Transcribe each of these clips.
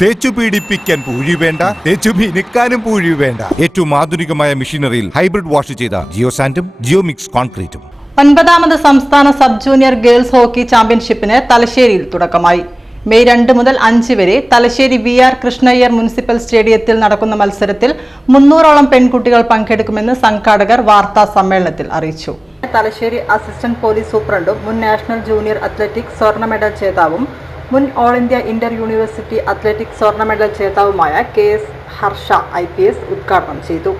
തേച്ചു പീഡിപ്പിക്കാൻ പൂഴി വേണ്ട തേച്ചു മിനുക്കാനും പൂഴി വേണ്ട. ഏറ്റവും ആധുനികമായ മെഷീനറിയിൽ ഹൈബ്രിഡ് വാഷ് ചെയ്ത ജിയോ സാൻഡും ജിയോ മിക്സ് കോൺക്രീറ്റും. ഒൻപതാമത് സംസ്ഥാന സബ് ജൂനിയർ ഗേൾസ് ഹോക്കി ചാമ്പ്യൻഷിപ്പിന് തലശ്ശേരിയിൽ തുടക്കമായി. മെയ് രണ്ട് മുതൽ അഞ്ച് വരെ Thalassery V R Krishna Iyer municipal സ്റ്റേഡിയത്തിൽ നടക്കുന്ന മത്സരത്തിൽ മുന്നൂറോളം പെൺകുട്ടികൾ പങ്കെടുക്കുമെന്ന് സംഘാടകർ വാർത്താ സമ്മേളനത്തിൽ അറിയിച്ചു. തലശ്ശേരി അസിസ്റ്റന്റ് പോലീസ് സൂപ്രണ്ടും മുൻ നാഷണൽ ജൂനിയർ അത്ലറ്റിക് സ്വർണ മെഡൽ ജേതാവും മുൻ all India inter university athletic സ്വർണ medal ജേതാവുമായ K S Harsha I P S ഉദ്ഘാടനം ചെയ്തു.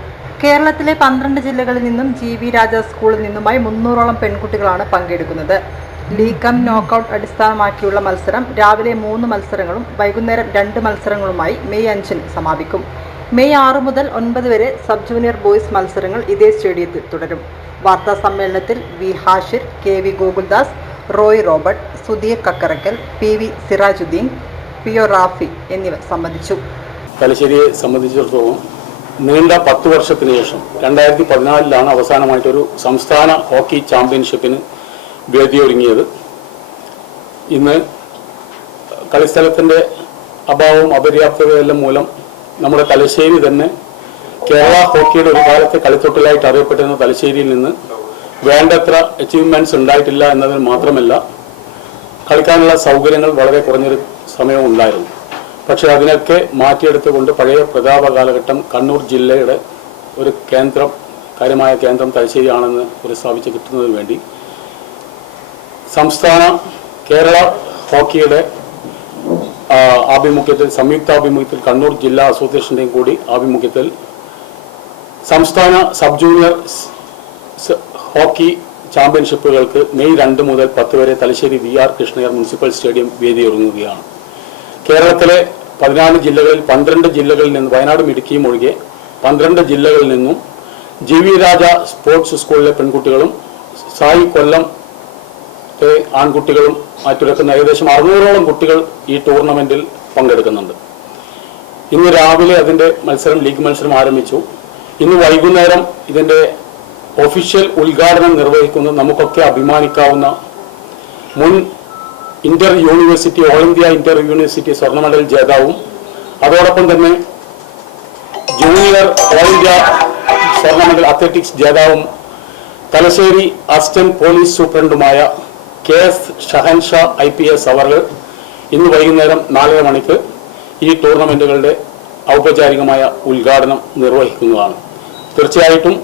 കേരളത്തിലെ പന്ത്രണ്ട് ജില്ലകളിൽ നിന്നും ജി വി രാജ സ്കൂളിൽ നിന്നുമായി മുന്നൂറോളം പെൺകുട്ടികളാണ് പങ്കെടുക്കുന്നത്. ലീഗ് കം നോക്കൌട്ട് അടിസ്ഥാനമാക്കിയുള്ള മത്സരം രാവിലെ മൂന്ന് മത്സരങ്ങളും വൈകുന്നേരം രണ്ട് മത്സരങ്ങളുമായി മെയ് അഞ്ചിന് സമാപിക്കും. മെയ് ആറ് മുതൽ ഒൻപത് വരെ സബ് ജൂനിയർ ബോയ്സ് മത്സരങ്ങൾ ഇതേ സ്റ്റേഡിയത്തിൽ തുടരും. വാർത്താ സമ്മേളനത്തിൽ V Hashir K V Gokuldas Roy Robert Sudheer Kakkarakkal P V Sirajuddin P O Rafi എന്നിവർ സംബന്ധിച്ചു. തലശ്ശേരിയെ സംബന്ധിച്ചിടത്തോളം നീണ്ട പത്ത് വർഷത്തിന് ശേഷം രണ്ടായിരത്തി പതിനാലിലാണ് അവസാനമായിട്ടൊരു സംസ്ഥാന ഹോക്കി ചാമ്പ്യൻഷിപ്പിന് വേദിയൊരുങ്ങിയത് ഇന്ന് കളിസ്ഥലത്തിന്റെ അഭാവം അപര്യാപ്തതയെല്ലാം മൂലം നമ്മുടെ തലശ്ശേരി തന്നെ കേരള ഹോക്കിയുടെ ഒരു കാലത്തെ കളിത്തൊട്ടിലായിട്ട് അറിയപ്പെട്ടിരുന്ന തലശ്ശേരിയിൽ നിന്ന് വേണ്ടത്ര അച്ചീവ്മെന്റ്സ് ഉണ്ടായിട്ടില്ല എന്നതിന് മാത്രമല്ല കളിക്കാനുള്ള സൗകര്യങ്ങൾ വളരെ കുറഞ്ഞൊരു സമയവും ഉണ്ടായിരുന്നു. പക്ഷേ അതിനൊക്കെ മാറ്റിയെടുത്തുകൊണ്ട് പഴയ പ്രതാപ കാലഘട്ടം കണ്ണൂർ ജില്ലയുടെ ഒരു കേന്ദ്രം കാര്യമായ കേന്ദ്രം തലശ്ശേരിയാണെന്ന് പ്രസ്താവിച്ച് കിട്ടുന്നതിന് വേണ്ടി സംസ്ഥാന കേരള ഹോക്കിയുടെ ആഭിമുഖ്യത്തിൽ സംയുക്താഭിമുഖ്യത്തിൽ കണ്ണൂർ ജില്ലാ അസോസിയേഷന്റെയും കൂടി ആഭിമുഖ്യത്തിൽ സംസ്ഥാന സബ് ജൂനിയർ ഹോക്കി ചാമ്പ്യൻഷിപ്പുകൾക്ക് മെയ് രണ്ട് മുതൽ പത്ത് വരെ Thalassery V R Krishna Iyer municipal stadium വേദിയൊരുങ്ങുകയാണ്. കേരളത്തിലെ പതിനാല് ജില്ലകളിൽ പന്ത്രണ്ട് ജില്ലകളിൽ നിന്ന് വയനാടും ഇടുക്കിയും ഒഴികെ പന്ത്രണ്ട് ജില്ലകളിൽ നിന്നും ജി വി രാജ സ്പോർട്സ് സ്കൂളിലെ പെൺകുട്ടികളും സായി കൊല്ലം ആൺകുട്ടികളും മാറ്റുരക്കുന്ന ഏകദേശം അറുന്നൂറോളം കുട്ടികൾ ഈ ടൂർണമെന്റിൽ പങ്കെടുക്കുന്നുണ്ട്. ഇന്ന് രാവിലെ അതിന്റെ മത്സരം ലീഗ് മത്സരം ആരംഭിച്ചു. ഇന്ന് വൈകുന്നേരം ഇതിന്റെ ഒഫീഷ്യൽ ഉദ്ഘാടനം നിർവഹിക്കുന്നത് നമുക്കൊക്കെ അഭിമാനിക്കാവുന്ന മുൻ inter university all India inter university സ്വർണ മെഡൽ ജേതാവും അതോടൊപ്പം തന്നെ ജൂനിയർ ഓൾ ഇന്ത്യ സ്വർണ മെഡൽ അത്ലറ്റിക്സ് ജേതാവും Thalassery assistant police സൂപ്രണ്ടുമായ K S Shahansha I P S അവർ ഇന്ന് വൈകുന്നേരം നാലര മണിക്ക് ഈ ടൂർണമെന്റുകളുടെ ഔപചാരികമായ ഉദ്ഘാടനം നിർവഹിക്കുന്നതാണ്. തീർച്ചയായിട്ടും